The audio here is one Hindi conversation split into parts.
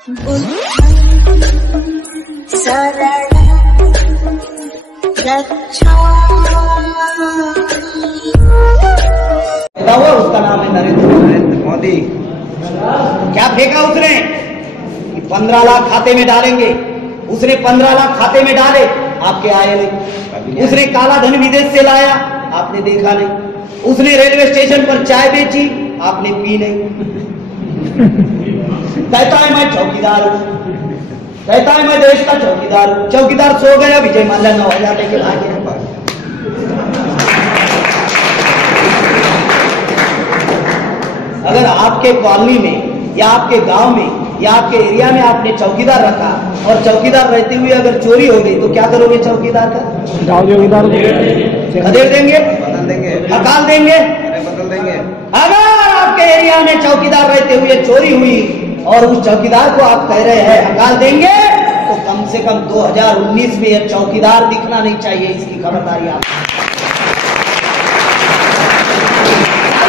हुआ उसका नाम है नरेंद्र मोदी। क्या फेंका उसने कि 15 लाख खाते में डालेंगे, उसने 15 लाख खाते में डाले, आपके आए नहीं। उसने काला धन विदेश से लाया, आपने देखा नहीं। उसने रेलवे स्टेशन पर चाय बेची, आपने पी नहीं। कहता है मैं चौकीदार हूं, कहता है मैं देश का चौकीदार हूं। चौकीदार सो गया, विजय माल्या 9,000 लेके भागे। अगर आपके कॉलोनी में या आपके गांव में या आपके एरिया में आपने चौकीदार रखा और चौकीदार रहते हुए अगर चोरी हो गई तो क्या करोगे? चौकीदार का खदेड़ देंगे, बदल देंगे, हकाल देंगे, बदल देंगे। अगर आपके एरिया में चौकीदार रहते हुए चोरी हुई और उस चौकीदार को आप कह रहे हैं हकाल देंगे, तो कम से कम 2019 में यह चौकीदार दिखना नहीं चाहिए। इसकी खबरदारी आप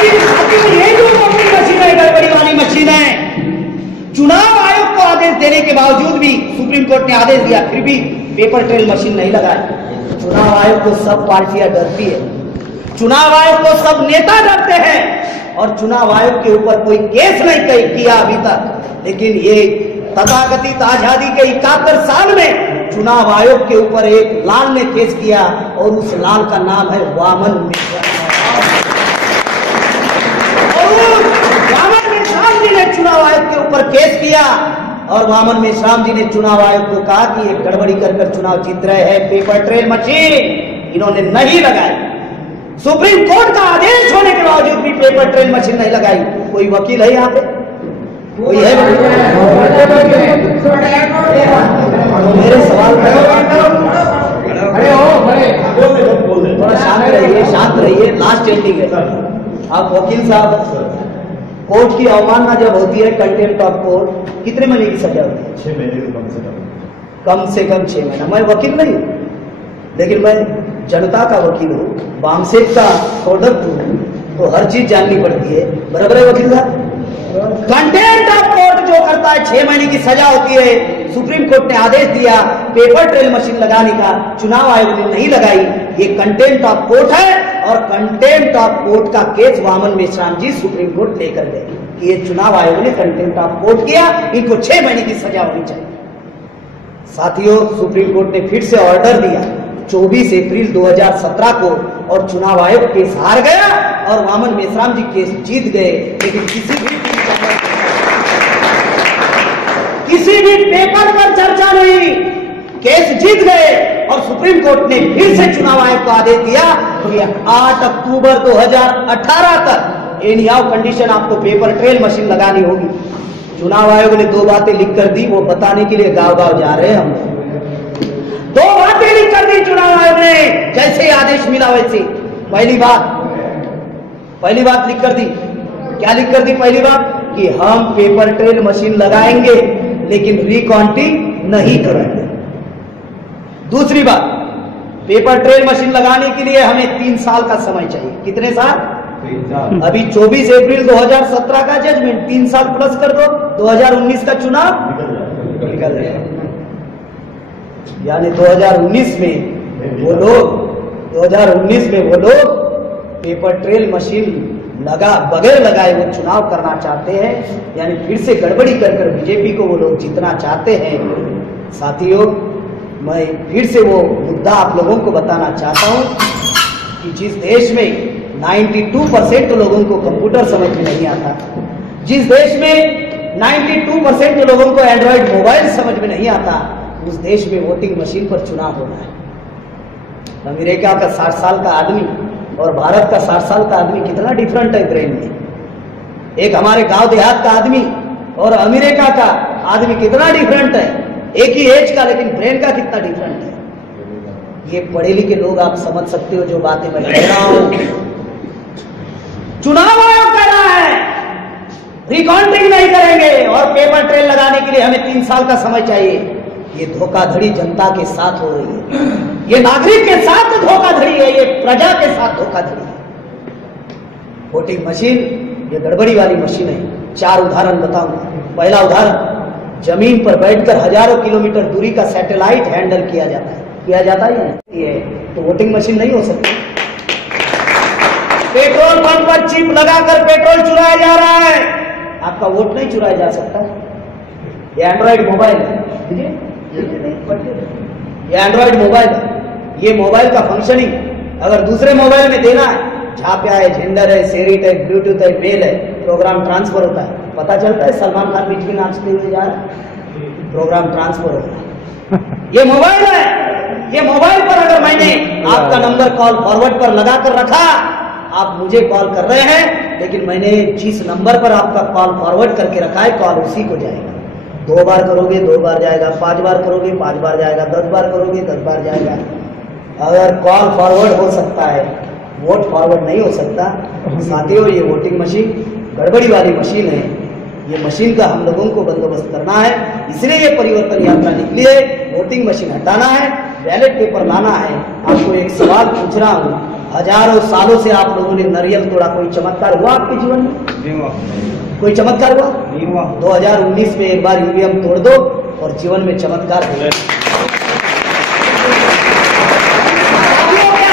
ये जो मशीन है, गड़बड़ी वाली मशीन है। चुनाव आयोग को आदेश देने के बावजूद भी सुप्रीम कोर्ट ने आदेश दिया, फिर भी पेपर ट्रेल मशीन नहीं लगाई। चुनाव आयोग को सब पार्टियां डरती है, चुनाव आयोग को सब नेता डरते हैं और चुनाव आयोग के ऊपर कोई केस नहीं किया अभी तक। लेकिन ये तथाकथित आजादी के 71 साल में चुनाव आयोग के ऊपर एक लाल ने केस किया और उस लाल का नाम है वामन मिश्रा। वामन मेश्राम जी ने चुनाव आयोग के ऊपर केस किया और वामन मेश्राम जी ने चुनाव आयोग को कहा कि ये गड़बड़ी कर चुनाव जीत रहे हैं, पेपर ट्रेल मशीन इन्होंने नहीं लगाई। सुप्रीम कोर्ट का आदेश होने के बावजूद भी पेपर ट्रेल मशीन नहीं लगाई। कोई वकील है यहाँ पे? कोई है? मेरे सवाल थोड़ा शांत रहिए, शांत रहिए, लास्ट एंडिंग है। आप वकील साहब, कोर्ट की अवमानना जब होती है, कंटेम्प्ट ऑफ कोर्ट, कितने महीने की सजा होती है? 6 महीने कम से कम 6 महीना। मैं वकील नहीं हूं, लेकिन मैं जनता का वकील हूँ, वामसेक का प्रोडक्ट हूँ, तो हर चीज जाननी पड़ती है। बराबर है वकील साहब? कंटेम्प्ट ऑफ कोर्ट जो करता है 6 महीने की सजा होती है। सुप्रीम कोर्ट ने आदेश दिया पेपर ट्रेल मशीन लगाने का, चुनाव आयोग ने नहीं लगाई। ये कंटेम्प्ट ऑफ कोर्ट है और कंटेम्प्ट ऑफ कोर्ट का केस वामन मेश्राम जी सुप्रीम कोर्ट लेकर गए कि ये चुनाव आयोग ने कंटेम्प्ट ऑफ कोर्ट किया, इनको 6 महीने की सजा होनी चाहिए। साथियों, सुप्रीम कोर्ट ने फिर से ऑर्डर दिया 24 अप्रैल 2017 को और चुनाव आयोग केस हार गया और वामन मेश्राम जी केस जीत गए। लेकिन किसी भी पेपर पर चर्चा नहीं, केस जीत गए और सुप्रीम कोर्ट ने फिर से चुनाव आयोग को आदेश दिया कि 8 अक्टूबर 2018 तक एनी हाउ कंडीशन आपको पेपर ट्रेल मशीन लगानी होगी। चुनाव आयोग ने 2 बातें लिख कर दी, वो बताने के लिए गांव-गांव जा रहे हैं हम। 2 बातें लिख कर दी चुनाव आयोग ने, जैसे आदेश मिला वैसे। पहली बात लिख कर दी, क्या लिख कर दी? पहली बात कि हम पेपर ट्रेल मशीन लगाएंगे लेकिन रिकाउंटिंग नहीं करेंगे। दूसरी बात, पेपर ट्रेल मशीन लगाने के लिए हमें 3 साल का समय चाहिए। कितने साल? 3 साल। अभी 24 अप्रैल 2017 का जजमेंट, 3 साल प्लस कर दो, 2019 का चुनाव निकल जाएगा। यानी 2019 में वो लोग पेपर ट्रेल मशीन बगैर लगाए वो चुनाव करना चाहते हैं। यानी फिर से गड़बड़ी कर बीजेपी को वो लोग जीतना चाहते हैं। साथियों, मैं फिर से वो मुद्दा आप लोगों को बताना चाहता हूं कि जिस देश में 92% लोगों को कंप्यूटर समझ में नहीं आता, जिस देश में 92% लोगों को एंड्रॉइड मोबाइल समझ में नहीं आता, उस देश में वोटिंग मशीन पर चुनाव होना है। अमेरिका का 60 साल का आदमी और भारत का 60 साल का आदमी कितना डिफरेंट है ब्रेन में। एक हमारे गांव देहात का आदमी और अमेरिका का आदमी कितना डिफरेंट है, एक ही एज का, लेकिन ब्रेन का कितना डिफरेंट है। ये पढ़े लिखे लोग आप समझ सकते हो जो बातें मैं कह रहा हूं। चुनाव आयोग कह रहा है रिकाउंटिंग नहीं करेंगे और पेपर ट्रेल लगाने के लिए हमें 3 साल का समय चाहिए। ये धोखाधड़ी जनता के साथ हो रही है, ये नागरिक के साथ धोखाधड़ी है, ये प्रजा के साथ धोखाधड़ी है। वोटिंग मशीन ये गड़बड़ी वाली मशीन है। 4 उदाहरण बताऊंगा। पहला उदाहरण, जमीन पर बैठकर हजारों किलोमीटर दूरी का सैटेलाइट हैंडल किया जाता है या नहीं? ये तो वोटिंग मशीन नहीं हो सकती। पेट्रोल पंप पर चिप लगाकर पेट्रोल चुराया जा रहा है, आपका वोट नहीं चुराया जा सकता। ये एंड्रॉइड मोबाइल है, ये एंड्रॉइड मोबाइल है, ये मोबाइल का फंक्शनिंग अगर दूसरे मोबाइल में देना है, झापिया है, झेंडर है, सेरिट है, ब्लूटूथ है, मेल है, प्रोग्राम ट्रांसफर होता है। पता चलता है सलमान खान बीच में नाचते हुए जा रहा है, प्रोग्राम ट्रांसफर होता है। ये मोबाइल है, ये मोबाइल पर अगर मैंने आपका नंबर कॉल फॉरवर्ड पर लगा कर रखा, आप मुझे कॉल कर रहे हैं, लेकिन मैंने जिस नंबर पर आपका कॉल फॉरवर्ड करके रखा है, कॉल उसी को जाएगा। 2 बार करोगे 2 बार जाएगा, 5 बार करोगे 5 बार जाएगा, 10 बार करोगे 10 बार जाएगा। अगर कॉल फॉरवर्ड हो सकता है, वोट फॉरवर्ड नहीं हो सकता। साथियों, ये वोटिंग मशीन गड़बड़ी वाली मशीन है, ये मशीन का हम लोगों को बंदोबस्त करना है, इसलिए ये परिवर्तन यात्रा निकली है। वोटिंग मशीन हटाना है, बैलेट पेपर लाना है। आपको एक सवाल पूछ रहा हूँ, हजारों सालों से आप लोगों ने नारियल तोड़ा, कोई चमत्कार हुआ आपके जीवन में? कोई चमत्कार हुआ? 2019 में एक बार ईवीएम तोड़ दो और जीवन में चमत्कार हो गए।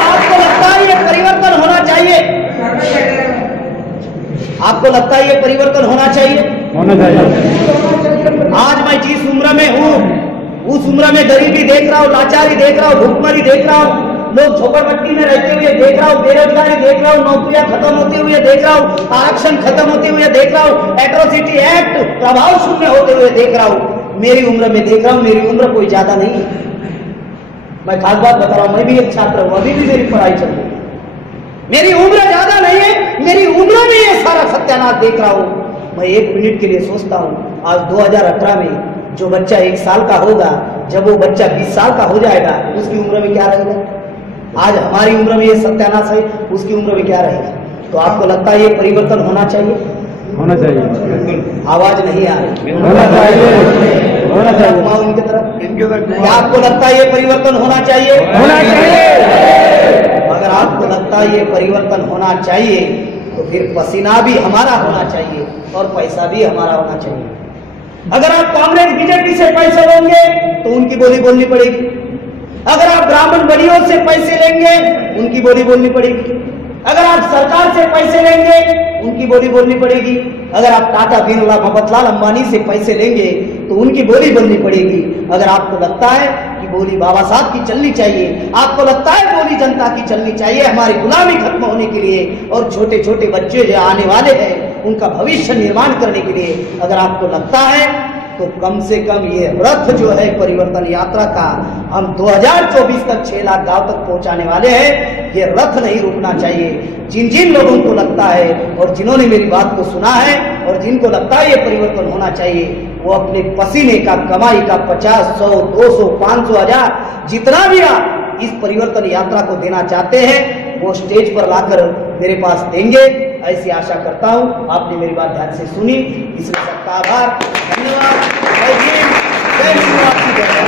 आपको लगता है ये परिवर्तन होना चाहिए? आपको लगता है ये परिवर्तन होना चाहिए? आज मैं जिस उम्र में हूँ, उस उम्र में गरीबी देख रहा हूँ, लाचारी देख रहा हूँ, भूखमरी देख रहा हूँ, लोग झोपड़पट्टी में रहते हुए देख रहा हूँ, बेरोजगारी देख रहा हूँ, नौकरियां खत्म होते हुए देख रहा हूँ, आरक्षण खत्म होते हुए देख रहा हूँ, एट्रोसिटी एक्ट प्रभाव शून्य होते हुए देख रहा हूँ। मेरी उम्र में देख रहा हूँ, मेरी उम्र कोई ज्यादा नहीं है। मैं खास बात बता रहा हूँ, मैं भी एक छात्र हूँ, अभी भी मेरी पढ़ाई चल रही है, मेरी उम्र ज्यादा नहीं है, मेरी उम्र में ये सारा सत्यानाश देख रहा हूँ। मैं 1 मिनट के लिए सोचता हूँ, आज 2018 में जो बच्चा 1 साल का होगा, जब वो बच्चा 20 साल का हो जाएगा, उसकी उम्र में क्या रहेगा? आज हमारी उम्र में ये सत्यानाश है, उसकी उम्र में क्या रहेगा? तो आपको लगता है ये परिवर्तन होना चाहिए? होना चाहिए। आवाज नहीं आ रही। होना चाहिए, होना चाहिए। उनकी तरफ क्या आपको लगता है ये परिवर्तन होना चाहिए? होना चाहिए। अगर आपको लगता है ये परिवर्तन होना चाहिए, तो फिर पसीना भी हमारा होना चाहिए और पैसा भी हमारा होना चाहिए। अगर आप कांग्रेस बीजेपी से पैसे लेंगे तो उनकी बोली बोलनी पड़ेगी। अगर आप ब्राह्मण बलियों से पैसे लेंगे, उनकी बोली बोलनी पड़ेगी। अगर आप सरकार से पैसे लेंगे, उनकी बोली बोलनी पड़ेगी। अगर आप टाटा बिरला मोहम्मदलाल अंबानी से पैसे लेंगे तो उनकी बोली बोलनी पड़ेगी। अगर आपको लगता है कि बोली बाबा साहब की चलनी चाहिए, आपको लगता है बोली जनता की चलनी चाहिए हमारी गुलामी खत्म होने के लिए और छोटे छोटे बच्चे जो आने वाले हैं उनका भविष्य निर्माण करने के लिए, अगर आपको लगता है तो कम से कम ये रथ जो है परिवर्तन यात्रा का, हम 2024 तक 6 लाख गांव तक पहुंचाने वाले हैं। ये रथ नहीं रुकना चाहिए। जिन जिन लोगों को लगता है और जिन्होंने मेरी बात को सुना है और जिनको लगता है ये परिवर्तन होना चाहिए, वो अपने पसीने का, कमाई का 50, 100, 200, 500, 1000 जितना भी आप इस परिवर्तन यात्रा को देना चाहते हैं, वो स्टेज पर लाकर मेरे पास देंगे, ऐसी आशा करता हूं। आपने मेरी बात ध्यान से सुनी, इसलिए सबका आभार, धन्यवाद। जय हिंद, जय हिंद।